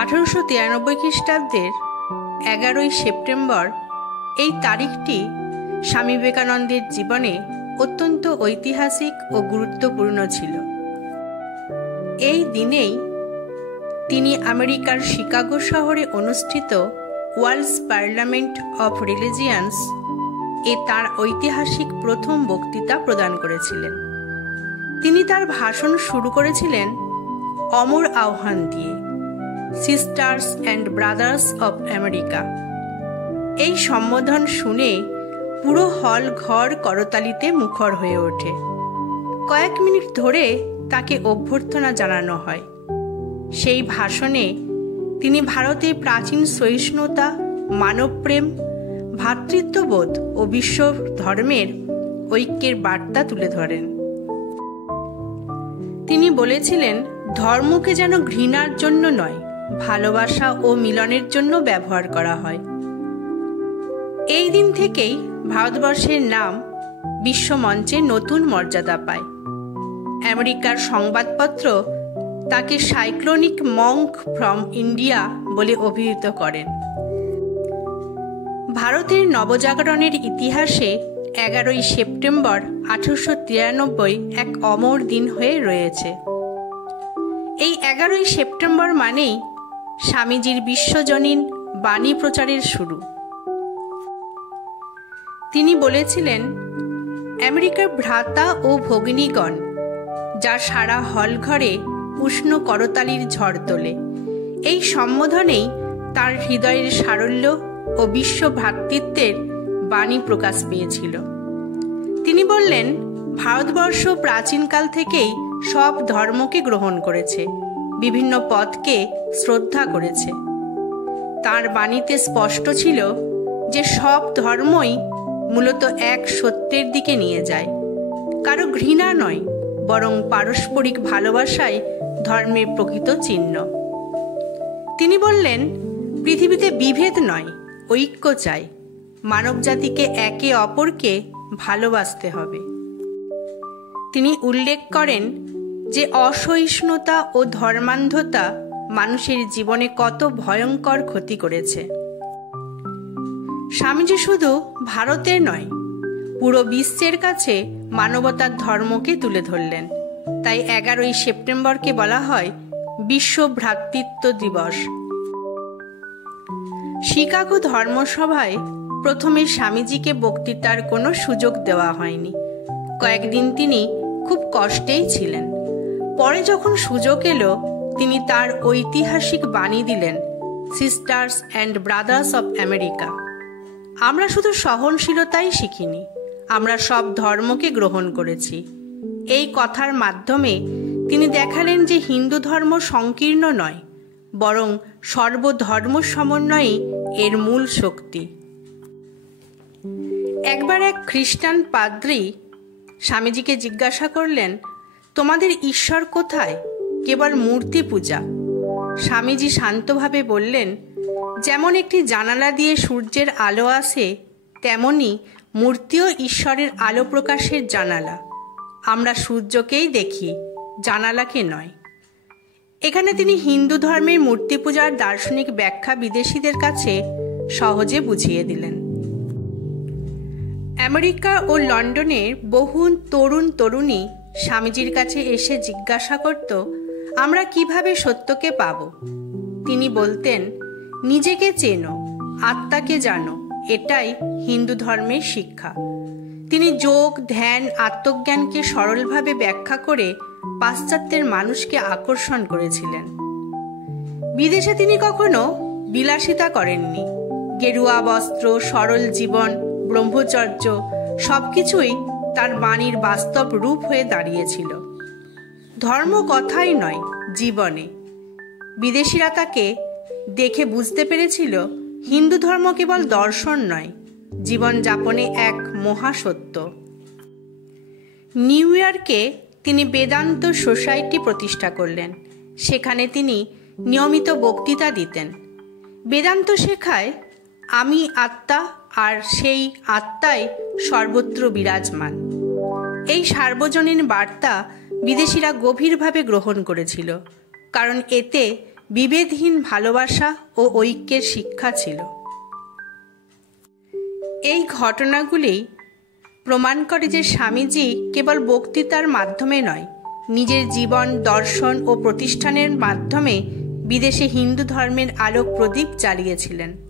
1893 খ্রিস্টাব্দের 11ই সেপ্টেম্বর এই তারিখটি স্বামী বিবেকানন্দের জীবনে অত্যন্ত ঐতিহাসিক ও গুরুত্বপূর্ণ ছিল। এই দিনেই তিনি আমেরিকার শিকাগো শহরে অনুষ্ঠিত ওয়ার্ল্ডস পার্লামেন্ট অফ রিলিজিয়ান্স এ তাঁর ঐতিহাসিক প্রথম বক্তৃতা প্রদান করেছিলেন। তিনি তার ভাষণ শুরু করেছিলেন অমর আহ্বান দিয়ে, sisters and brothers of America. এই সম্বোধন শুনে পুরো হল ঘর করতালিতে মুখর হয়ে ওঠে। কয়েক মিনিট ধরে তাকে অভ্যর্থনা জানানো হয়। সেই ভাষণে তিনি ভারতের প্রাচীন সহিষ্ণুতা, মানবপ্রেম, ভ্রাতৃত্ববোধ ও বিশ্ব ধর্মের ঐক্যের বার্তা তুলে ধরেন। তিনি বলেছিলেন, ধর্মকে যেন ঘৃণার জন্য নয়, ভালোবাসা ও মিলনের জন্য ব্যবহার করা হয়। এই দিন থেকেই ভারতবর্ষের নাম বিশ্বমঞ্চে নতুন মর্যাদা পায়। আমেরিকার সংবাদপত্র তাকে সাইক্লোনিক মঙ্ক ফ্রম ইন্ডিয়া বলে অভিহিত করেন। ভারতের নবজাগরণের ইতিহাসে 11ই সেপ্টেম্বর 1893 এক অমর দিন হয়ে রয়েছে। এই 11ই সেপ্টেম্বর মানেই স্বামীজির বিশ্বজনীন বাণী প্রচারের শুরু। তিনি বলেছিলেন, আমেরিকার ভ্রাতা ও ভগিনীগণ, যা সারা হল ঘরে উষ্ণ করতালির ঝড় তোলে। এই সম্বোধনেই তার হৃদয়ের সারল্য ও বিশ্ব ভ্রাতৃত্বের বাণী প্রকাশ পেয়েছিল। তিনি বললেন, ভারতবর্ষ প্রাচীনকাল থেকেই সব ধর্মকে গ্রহণ করেছে, বিভিন্ন পথকে শ্রদ্ধা করেছে। তার বাণীতে স্পষ্ট ছিল যে সব ধর্মই মূলত এক সত্যের দিকে নিয়ে যায়। কারো ঘৃণা নয়, বরং পারস্পরিক ভালোবাসাই ধর্মের প্রকৃত চিহ্ন। তিনি বললেন, পৃথিবীতে বিভেদ নয়, ঐক্য চাই। মানবজাতিকে একে অপরকে ভালোবাসতে হবে। তিনি উল্লেখ করেন যে অসহিষ্ণুতা ও ধর্মান্ধতা মানুষের জীবনে কত ভয়ঙ্কর ক্ষতি করেছে। স্বামীজি শুধু ভারতের নয়, পুরো বিশ্বের কাছে মানবতার ধর্মকে তুলে ধরলেন। তাই 11ই সেপ্টেম্বরকে বলা হয় বিশ্ব ভ্রাতৃত্ব দিবস। শিকাগো ধর্মসভায় প্রথমে স্বামীজিকে বক্তৃতার কোনো সুযোগ দেওয়া হয়নি। কয়েকদিন তিনি খুব কষ্টেই ছিলেন। পরে যখন সুযোগ এলো, তিনি তার ঐতিহাসিক বাণী দিলেন, sisters and brothers of America. আমরা শুধু সহনশীলতাই শিখিনি, আমরা সব ধর্মকে গ্রহণ করেছি। এই কথার মাধ্যমে তিনি দেখালেন যে হিন্দু ধর্ম সংকীর্ণ নয়, বরং সর্বধর্ম সমন্বয়ই এর মূল শক্তি। একবার এক খ্রিস্টান পাদ্রী স্বামীজিকে জিজ্ঞাসা করলেন, তোমাদের ঈশ্বর কোথায়? কেবল মূর্তি পূজা। স্বামীজি শান্তভাবে বললেন, যেমন একটি জানালা দিয়ে সূর্যের আলো আসে, তেমনি মূর্তিও ঈশ্বরের আলো প্রকাশের জানালা। আমরা সূর্যকেই দেখি, জানালাকে নয়। এখানে তিনি হিন্দু ধর্মের মূর্তি পূজার দার্শনিক ব্যাখ্যা বিদেশিদের কাছে সহজে বুঝিয়ে দিলেন। আমেরিকা ও লন্ডনের বহু তরুণ তরুণী স্বামীজির কাছে এসে জিজ্ঞাসা করত, আমরা কিভাবে সত্যকে পাব? তিনি বলতেন, নিজেকে চেনো, আত্মাকে জানো, এটাই হিন্দু ধর্মের শিক্ষা। তিনি যোগ, ধ্যান, আত্মজ্ঞানকে সরলভাবে ব্যাখ্যা করে পাশ্চাত্যের মানুষকে আকর্ষণ করেছিলেন। বিদেশে তিনি কখনো বিলাসিতা করেননি। গেরুয়া বস্ত্র, সরল জীবন, ব্রহ্মচর্য সবকিছুই তার বাণীর বাস্তব রূপ হয়ে দাঁড়িয়েছিল। ধর্ম কথাই নয়, জীবনে। বিদেশিরা তাকে দেখে বুঝতে পেরেছিল, হিন্দু ধর্ম কেবল দর্শন নয়, জীবনযাপনে এক মহাসত্য। নিউ ইয়র্কে তিনি বেদান্ত সোসাইটি প্রতিষ্ঠা করলেন। সেখানে তিনি নিয়মিত বক্তৃতা দিতেন। বেদান্ত শেখায় আমি আত্মা, আর সেই আত্মাই সর্বত্র বিরাজমান। এই সার্বজনীন বার্তা বিদেশিরা গভীরভাবে গ্রহণ করেছিল, কারণ এতে বিভেদহীন ভালোবাসা ও ঐক্যের শিক্ষা ছিল। এই ঘটনাগুলি প্রমাণ করে যে স্বামীজি কেবল বক্তৃতার মাধ্যমে নয়, নিজের জীবন, দর্শন ও প্রতিষ্ঠানের মাধ্যমে বিদেশে হিন্দু ধর্মের আলোক প্রদীপ জ্বালিয়েছিলেন।